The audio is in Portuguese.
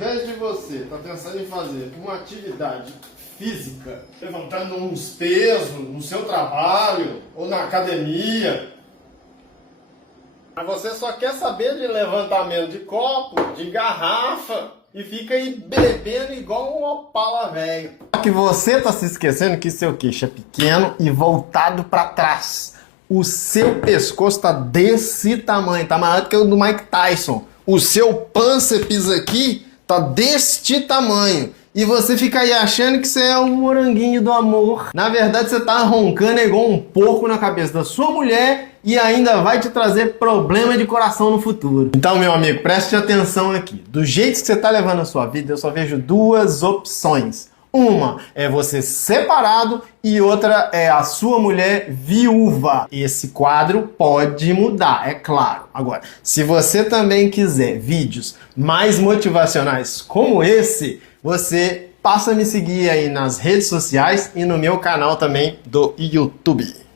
Ao invés de você estar pensando em fazer uma atividade física, levantando uns pesos no seu trabalho ou na academia, mas você só quer saber de levantamento de copo, de garrafa e fica aí bebendo igual um opala velho. Só que você tá se esquecendo que seu queixo é pequeno e voltado para trás. O seu pescoço tá desse tamanho, tá maior do que o do Mike Tyson. O seu pânceps aqui tá deste tamanho. E você fica aí achando que você é um moranguinho do amor. Na verdade, você tá roncando igual um porco na cabeça da sua mulher e ainda vai te trazer problema de coração no futuro. Então, meu amigo, preste atenção aqui. Do jeito que você tá levando a sua vida, eu só vejo duas opções. Uma é você separado e outra é a sua mulher viúva. Esse quadro pode mudar, é claro. Agora, se você também quiser vídeos mais motivacionais como esse, você passa a me seguir aí nas redes sociais e no meu canal também do YouTube.